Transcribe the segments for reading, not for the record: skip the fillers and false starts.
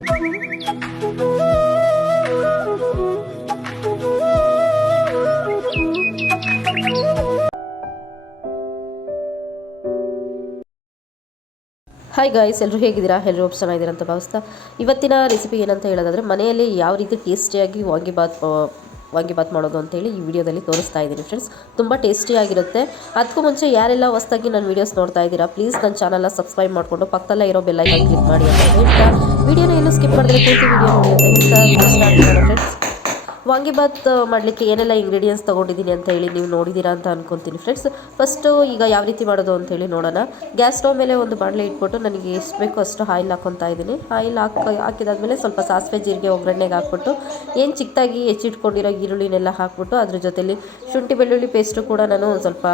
Hi guys, ಎಲ್ಲರೂ ಹೇಗಿದ್ದೀರಾ? ಎಲ್ಲರೂ ಚೆನ್ನಾಗಿದ್ದೀರಾ ಅಂತ ಭಾವಿಸ್ತಾ ಇವತ್ತಿನ ರೆಸಿಪಿ ಏನಂತ ಹೇಳೋದಾದರೆ ಮನೆಯಲ್ಲಿ ಯಾವ ರೀತಿ ಟೇಸ್ಟಿಯಾಗಿ ವಾಂಗಿಬಾತ್ ಮಾಡೋದು ಅಂತೇಳಿ ಈ ವಿಡಿಯೋದಲ್ಲಿ ತೋರಿಸ್ತಾ ಇದ್ದೀನಿ ಫ್ರೆಂಡ್ಸ್. ತುಂಬ ಟೇಸ್ಟಿಯಾಗಿರುತ್ತೆ. ಅದಕ್ಕೂ ಮುಂಚೆ ಯಾರೆಲ್ಲ ಹೊಸದಾಗಿ ನನ್ನ ವೀಡಿಯೋಸ್ ನೋಡ್ತಾ ಇದ್ದೀರಾ, ಪ್ಲೀಸ್ ನನ್ನ ಚಾನಲ್ನ ಸಬ್ಸ್ಕ್ರೈಬ್ ಮಾಡಿಕೊಂಡು ಪಕ್ಕದಲ್ಲೇ ಇರೋ ಬೆಲ್ ಐಕಾನ್ ಕ್ಲಿಕ್ ಮಾಡಿ ಅಂತ ಹೇಳ್ತಾ ವಿಡಿಯೋನ ಎಲ್ಲೂ ಸ್ಕಿಪ್ ಮಾಡಿದ್ರೆ ಪೂರ್ತಿ ವಿಡಿಯೋ ನೋಡಿ ಅಂತ ಹೇಳ್ತಾ ವಿಡಿಯೋ ಸ್ಟಾರ್ಟ್ ಮಾಡೋಣ ಫ್ರೆಂಡ್ಸ್. ವಾಂಗಿಬಾತ್ ಮಾಡಲಿಕ್ಕೆ ಏನೆಲ್ಲ ಇಂಗ್ರೀಡಿಯೆಂಟ್ಸ್ ತೊಗೊಂಡಿದ್ದೀನಿ ಅಂತ ಹೇಳಿ ನೀವು ನೋಡಿದ್ದೀರಾ ಅಂತ ಅನ್ಕೊತೀನಿ ಫ್ರೆಂಡ್ಸ್. ಫಸ್ಟು ಈಗ ಯಾವ ರೀತಿ ಮಾಡೋದು ಅಂತೇಳಿ ನೋಡೋಣ. ಗ್ಯಾಸ್ ಸ್ಟವ್ ಮೇಲೆ ಒಂದು ಬಾಣಲೆ ಇಟ್ಬಿಟ್ಟು ನನಗೆ ಎಷ್ಟು ಬೇಕೋ ಅಷ್ಟು ಆಯಿಲ್ ಹಾಕ್ಕೊತಾ ಇದ್ದೀನಿ. ಆಯಿಲ್ ಹಾಕಿದಾದ್ಮೇಲೆ ಸ್ವಲ್ಪ ಸಾಸಿವೆ ಜೀರಿಗೆ ಒಗ್ಗರಣೆಗೆ ಹಾಕ್ಬಿಟ್ಟು ಏನು ಚಿಕ್ಕದಾಗಿ ಹೆಚ್ಚಿಟ್ಕೊಂಡಿರೋ ಈರುಳ್ಳಿನೆಲ್ಲ ಹಾಕ್ಬಿಟ್ಟು ಅದ್ರ ಜೊತೆಲಿ ಶುಂಠಿ ಬೆಳ್ಳುಳ್ಳಿ ಪೇಸ್ಟು ಕೂಡ ನಾನು ಸ್ವಲ್ಪ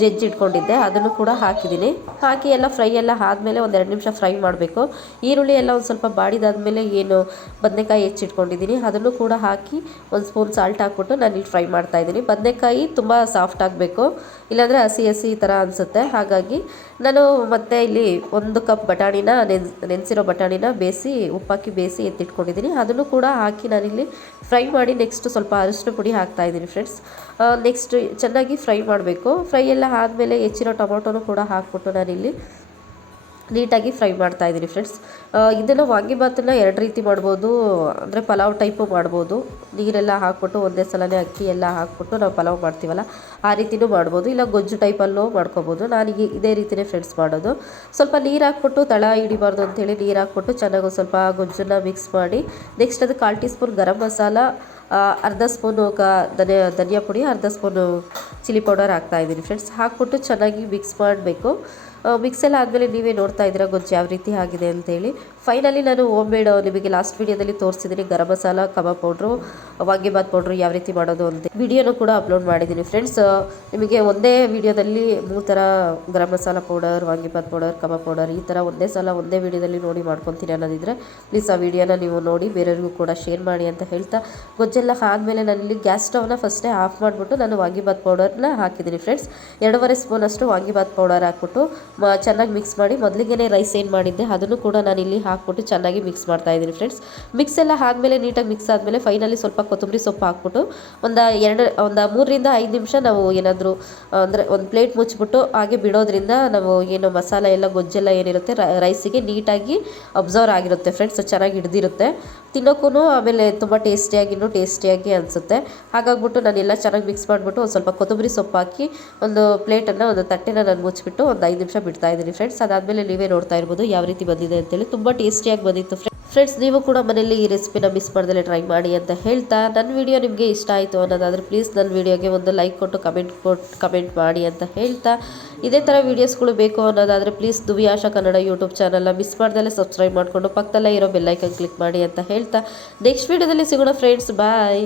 ಜಜ್ಜಿಟ್ಕೊಂಡಿದ್ದೆ, ಅದನ್ನು ಕೂಡ ಹಾಕಿದ್ದೀನಿ. ಹಾಕಿ ಎಲ್ಲ ಫ್ರೈ ಎಲ್ಲ ಆದಮೇಲೆ ಒಂದು 2 ನಿಮಿಷ ಫ್ರೈ ಮಾಡಬೇಕು. ಈರುಳ್ಳಿ ಎಲ್ಲ ಒಂದು ಸ್ವಲ್ಪ ಬಾಡಿದಾದ್ಮೇಲೆ ಏನು ಬದನೆಕಾಯಿ ಹೆಚ್ಚಿಟ್ಕೊಂಡಿದ್ದೀನಿ ಅದನ್ನು ಕೂಡ ಹಾಕಿ ಒಂದು ಸ್ಪೂನ್ ಸಾಲ್ಟ್ ಹಾಕ್ಬಿಟ್ಟು ನಾನು ಇಲ್ಲಿ ಫ್ರೈ ಮಾಡ್ತಾಯಿದ್ದೀನಿ. ಬದನೆಕಾಯಿ ತುಂಬ ಸಾಫ್ಟ್ ಆಗಬೇಕು, ಇಲ್ಲಾಂದರೆ ಹಸಿ ಹಸಿ ಥರ ಅನಿಸುತ್ತೆ. ಹಾಗಾಗಿ ನಾನು ಮತ್ತೆ ಇಲ್ಲಿ 1 ಕಪ್ ಬಟಾಣಿನ ನೆನೆಸಿರೋ ಬಟಾಣಿನ ಉಪ್ಪಾಕಿ ಬೇಯಿಸಿ ಎತ್ತಿಟ್ಕೊಂಡಿದ್ದೀನಿ. ಅದನ್ನು ಕೂಡ ಹಾಕಿ ನಾನಿಲ್ಲಿ ಫ್ರೈ ಮಾಡಿ ನೆಕ್ಸ್ಟ್ ಸ್ವಲ್ಪ ಅರಿಶಿನ ಪುಡಿ ಹಾಕ್ತಾಯಿದ್ದೀನಿ ಫ್ರೆಂಡ್ಸ್. ನೆಕ್ಸ್ಟ್ ಚೆನ್ನಾಗಿ ಫ್ರೈ ಮಾಡಬೇಕು. ಫ್ರೈ ಎಲ್ಲ ಆದಮೇಲೆ ಹೆಚ್ಚಿರೋ ಟೊಮೊಟೊನು ಕೂಡ ಹಾಕ್ಬಿಟ್ಟು ನಾನಿಲ್ಲಿ ನೀಟಾಗಿ ಫ್ರೈ ಮಾಡ್ತಾ ಇದ್ದೀನಿ ಫ್ರೆಂಡ್ಸ್. ಇದನ್ನು ವಾಂಗಿಬಾತನ್ನು 2 ರೀತಿ ಮಾಡ್ಬೋದು. ಅಂದರೆ ಪಲಾವ್ ಟೈಪು ಮಾಡ್ಬೋದು. ನೀರೆಲ್ಲ ಹಾಕ್ಬಿಟ್ಟು ಒಂದೇ ಸಲನೇ ಅಕ್ಕಿ ಎಲ್ಲ ಹಾಕ್ಬಿಟ್ಟು ನಾವು ಪಲಾವ್ ಮಾಡ್ತೀವಲ್ಲ ಆ ರೀತಿಯೂ ಮಾಡ್ಬೋದು, ಇಲ್ಲ ಗೊಜ್ಜು ಟೈಪಲ್ಲೂ ಮಾಡ್ಕೊಬೋದು. ನಾನೀಗ ಇದೇ ರೀತಿಯೇ ಫ್ರೆಂಡ್ಸ್ ಮಾಡೋದು. ಸ್ವಲ್ಪ ನೀರು ಹಾಕ್ಬಿಟ್ಟು ತಳ ಹಿಡಿಬಾರ್ದು ಅಂಥೇಳಿ ನೀರು ಹಾಕ್ಬಿಟ್ಟು ಚೆನ್ನಾಗಿ ಸ್ವಲ್ಪ ಗೊಜ್ಜನ್ನು ಮಿಕ್ಸ್ ಮಾಡಿ ನೆಕ್ಸ್ಟ್ ಅದಕ್ಕೆ 1/4 ಟೀ ಸ್ಪೂನ್ ಗರಂ ಮಸಾಲ, ಅರ್ಧ ಸ್ಪೂನು ಧನಿಯಾ ಪುಡಿ, ಅರ್ಧ ಸ್ಪೂನು ಚಿಲ್ಲಿ ಪೌಡರ್ ಹಾಕ್ತಾಯಿದ್ದೀನಿ ಫ್ರೆಂಡ್ಸ್. ಹಾಕ್ಬಿಟ್ಟು ಚೆನ್ನಾಗಿ ಮಿಕ್ಸ್ ಮಾಡಬೇಕು. ಮಿಕ್ಸ್ ಎಲ್ಲ ಆದಮೇಲೆ ನೀವೇ ನೋಡ್ತಾ ಇದ್ದೀರಾ ಗೊಜ್ಜು ಯಾವ ರೀತಿ ಆಗಿದೆ ಅಂತೇಳಿ. ಫೈನಲಿ ನಾನು ಹೋಮ್ ಮೇಡ್ ನಿಮಗೆ ಲಾಸ್ಟ್ ವೀಡಿಯೋದಲ್ಲಿ ತೋರಿಸಿದ್ದೀನಿ ಗರಂ ಮಸಾಲ, ಕಬಾಬ್ ಪೌಡ್ರು, ವಾಂಗಿಬಾತ್ ಪೌಡ್ರು ಯಾವ ರೀತಿ ಮಾಡೋದು ಅಂತ ವಿಡಿಯೋನು ಕೂಡ ಅಪ್ಲೋಡ್ ಮಾಡಿದ್ದೀನಿ ಫ್ರೆಂಡ್ಸ್. ನಿಮಗೆ ಒಂದೇ ವಿಡಿಯೋದಲ್ಲಿ 3 ಥರ garam masala powder, vangibath powder, kebab powder ಈ ಥರ ಒಂದೇ ವಿಡಿಯೋದಲ್ಲಿ ನೋಡಿ ಮಾಡ್ಕೊತೀನಿ ಅನ್ನೋದಿದ್ರೆ ಪ್ಲೀಸ್ ಆ ವಿಡಿಯೋನ ನೀವು ನೋಡಿ ಬೇರೆಯವ್ರಿಗೂ ಕೂಡ ಶೇರ್ ಮಾಡಿ ಅಂತ ಹೇಳ್ತಾ ಗೊಜ್ಜೆಲ್ಲ ಆದಮೇಲೆ ನಾನಿಲ್ಲಿ ಗ್ಯಾಸ್ ಸ್ಟವ್ನ ಫಸ್ಟೇ ಆಫ್ ಮಾಡಿಬಿಟ್ಟು ನಾನು ವಾಂಗಿಬಾತ್ ಪೌಡರ್ನ ಹಾಕಿದ್ದೀನಿ ಫ್ರೆಂಡ್ಸ್. 2.5 ಸ್ಪೂನಷ್ಟು ವಾಂಗಿಬಾತ್ ಪೌಡರ್ ಹಾಕ್ಬಿಟ್ಟು ಚೆನ್ನಾಗಿ ಮಿಕ್ಸ್ ಮಾಡಿ ಮೊದಲಿಗೆ ರೈಸ್ ಏನು ಮಾಡಿದ್ದೆ ಅದನ್ನು ಕೂಡ ನಾನಿಲ್ಲಿ ಹಾಕ್ಬಿಟ್ಟು ಚೆನ್ನಾಗಿ ಮಿಕ್ಸ್ ಮಾಡ್ತಾ ಇದ್ದೀನಿ ಫ್ರೆಂಡ್ಸ್. ಮಿಕ್ಸ್ ಎಲ್ಲ ಆದಮೇಲೆ ನೀಟಾಗಿ ಮಿಕ್ಸ್ ಆದಮೇಲೆ ಫೈನಲಿ ಸ್ವಲ್ಪ ಕೊತ್ತಂಬರಿ ಸೊಪ್ಪು ಹಾಕ್ಬಿಟ್ಟು ಒಂದು 3 ರಿಂದ 5 ನಿಮಿಷ ನಾವು ಏನಾದರೂ ಅಂದರೆ ಒಂದು ಪ್ಲೇಟ್ ಮುಚ್ಚಿಬಿಟ್ಟು ಹಾಗೆ ಬಿಡೋದ್ರಿಂದ ನಾವು ಏನು ಮಸಾಲೆ ಎಲ್ಲ ಗೊಜ್ಜೆಲ್ಲ ಏನಿರುತ್ತೆ ರೈಸಿಗೆ ನೀಟಾಗಿ ಅಬ್ಸರ್ವ್ ಆಗಿರುತ್ತೆ ಫ್ರೆಂಡ್ಸ್. ಚೆನ್ನಾಗಿ ಹಿಡ್ದಿರುತ್ತೆ, ತಿನ್ನೋಕ್ಕೂ ಆಮೇಲೆ ತುಂಬ ಟೇಸ್ಟಿಯಾಗಿ ಅನಿಸುತ್ತೆ. ಹಾಗಾಗ್ಬಿಟ್ಟು ನಾನೆಲ್ಲ ಚೆನ್ನಾಗಿ ಮಿಕ್ಸ್ ಮಾಡಿಬಿಟ್ಟು ಒಂದು ಸ್ವಲ್ಪ ಕೊತ್ತಂಬರಿ ಸೊಪ್ಪು ಹಾಕಿ ಒಂದು ಪ್ಲೇಟನ್ನು ಒಂದು ತಟ್ಟೆನ ನಾನು ಮುಚ್ಚಿಬಿಟ್ಟು ಒಂದು 5 ನಿಮಿಷ ಬಿಡ್ತಾ ಇದ್ದೀನಿ ಫ್ರೆಂಡ್ಸ್. ಅದಾದಮೇಲೆ ನೀವೇ ನೋಡ್ತಾ ಇರ್ಬೋದು ಯಾವ ರೀತಿ ಬಂದಿದೆ ಅಂತೇಳಿ. ತುಂಬ ಟೇಸ್ಟಿಯಾಗಿ ಬಂದಿತ್ತು ಫ್ರೆಂಡ್ಸ್. ನೀವು ಕೂಡ ಮನೆಯಲ್ಲಿ ಈ ರೆಸಿಪಿನ ಮಿಸ್ ಮಾಡ್ದಲೇ ಟ್ರೈ ಮಾಡಿ ಅಂತ ಹೇಳ್ತಾ ನನ್ನ ವಿಡಿಯೋ ನಿಮಗೆ ಇಷ್ಟ ಆಯಿತು ಅನ್ನೋದಾದರೆ ಪ್ಲೀಸ್ ನನ್ನ ವಿಡಿಯೋಗೆ ಒಂದು ಲೈಕ್ ಕೊಟ್ಟು ಕಮೆಂಟ್ ಮಾಡಿ ಅಂತ ಹೇಳ್ತಾ ಇದೇ ಥರ ವೀಡಿಯೋಸ್ಗಳು ಬೇಕು ಅನ್ನೋದಾದರೆ ಪ್ಲೀಸ್ ದುವಿಯಾಶಾ ಕನ್ನಡ ಯೂಟ್ಯೂಬ್ ಚಾನಲ್ನ ಮಿಸ್ ಮಾಡ್ದಲೇ ಸಬ್ಸ್ಕ್ರೈಬ್ ಮಾಡಿಕೊಂಡು ಪಕ್ಕದಲ್ಲೇ ಇರೋ ಬೆಲ್ಲೈಕನ್ ಕ್ಲಿಕ್ ಮಾಡಿ ಅಂತ ಹೇಳ್ತಾ ನೆಕ್ಸ್ಟ್ ವಿಡಿಯೋದಲ್ಲಿ ಸಿಗೋಣ ಫ್ರೆಂಡ್ಸ್. ಬಾಯ್.